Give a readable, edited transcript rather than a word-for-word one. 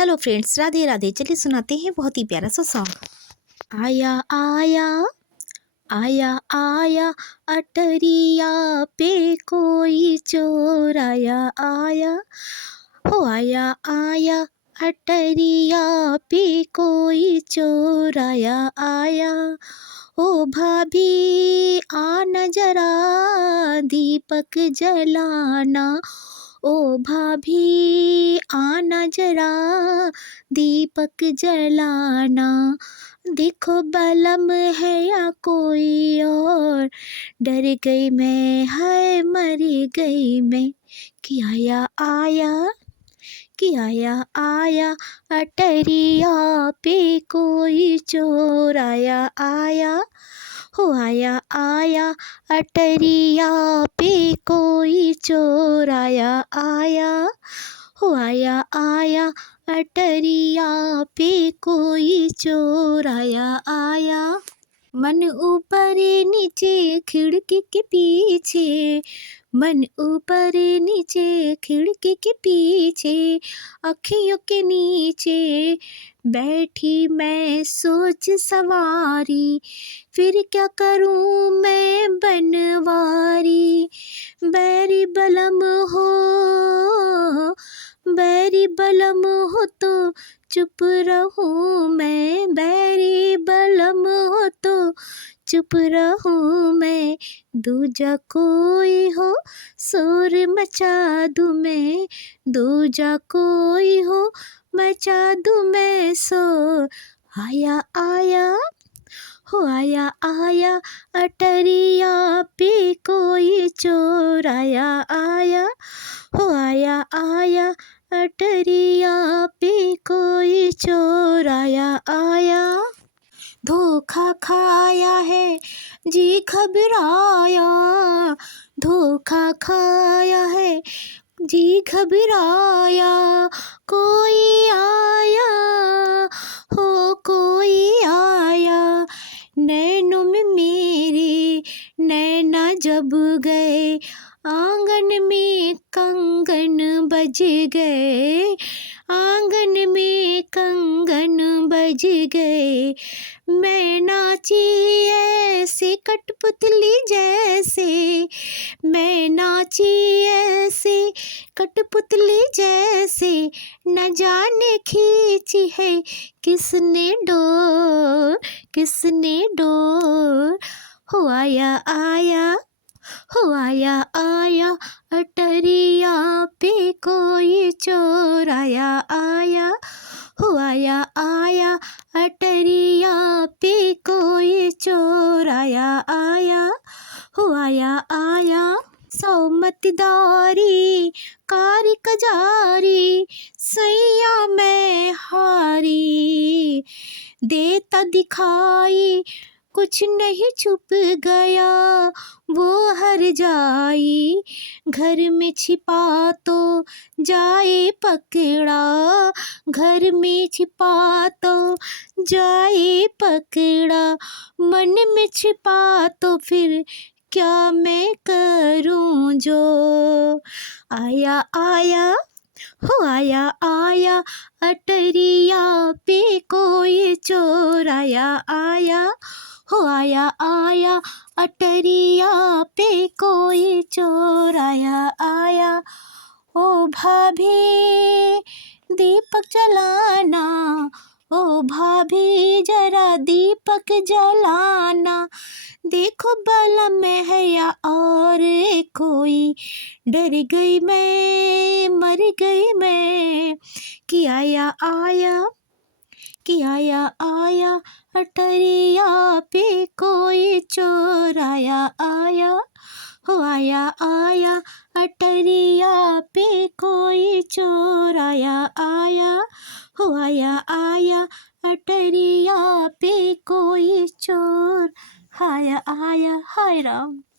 Hello friends, Radhe Radhe. चलिए सुनाते हैं बहुत ही प्यारा सा सॉन्ग। आया आया आया आया अटरिया पे कोई चोर आया आया। हो आया आया अटरिया पे कोई चोर आया आया। ओ भाभी आना जरा दीपक जलाना। ओ भाभी आना जरा दीपक जलाना। देखो बलम है या कोई और, डर गई मैं, हाय मर गई मैं। कि आया आया कि आया आया अटरिया पे कोई चोर आया आया। हो आया आया अटरिया पे कोई चोर आया आया। हो आया आया अटरिया पे कोई चोर आया आया। मन ऊपर नीचे खिड़की के पीछे, मन ऊपर नीचे खिड़की के पीछे, अखियों के नीचे बैठी मैं सोच सवारी। फिर क्या करूं मैं बनवारी। बैरी बलम हो, बैरी बलम हो तो चुप रहूं मैं। बैरी बलम हो तो चुप रहूं मैं। दूजा कोई हो शोर मचा दूं मैं। दूजा कोई हो मचा दूं मैं शोर। आया आया हो आया आया अटरिया पे कोई चोर आया आया। हो आया आया अटरिया पे कोई चोर आया आया। धोखा खाया है जी घबराया, धोखा खाया है जी घबराया। कोई आया हो कोई आया, नैनों में मेरे नैना जब गए। आंगन में कंगन बज गए, आंगन में कंगन बज गए। मैं नाची ऐसे कठपुतली जैसे, मैं नाची ऐसे कठपुतली जैसे। न जाने खींची है किसने डोर, किसने डोर। हो आया आया हो आया आया अटरिया पे कोई चोर आया आया। हो आया आया अटरिया पे कोई चोर आया आया। हो आया आया सौमतदारी कारी कजारी, सैया मैं हारी। देता दिखाई कुछ नहीं छुप गया वो हर जाई। घर में छिपा तो जाए पकड़ा, घर में छिपा तो जाए पकड़ा। मन में छिपा तो फिर क्या मैं करूं जो। आया आया हो आया आया अटरिया पे कोई चोर आया आया। हो आया आया अटरिया पे कोई चोर आया आया। ओ भाभी दीपक जलाना, ओ भाभी जरा दीपक जलाना। देखो बलम है या और कोई, डर गई मैं, मर गई मैं। कि आया आया कि आया आया अटरिया पे कोई चोर आया आया। हो आया आया अटरिया पे कोई चोर आया आया। हो आया आया अटरिया पे कोई चोर आया आया। हाय राम।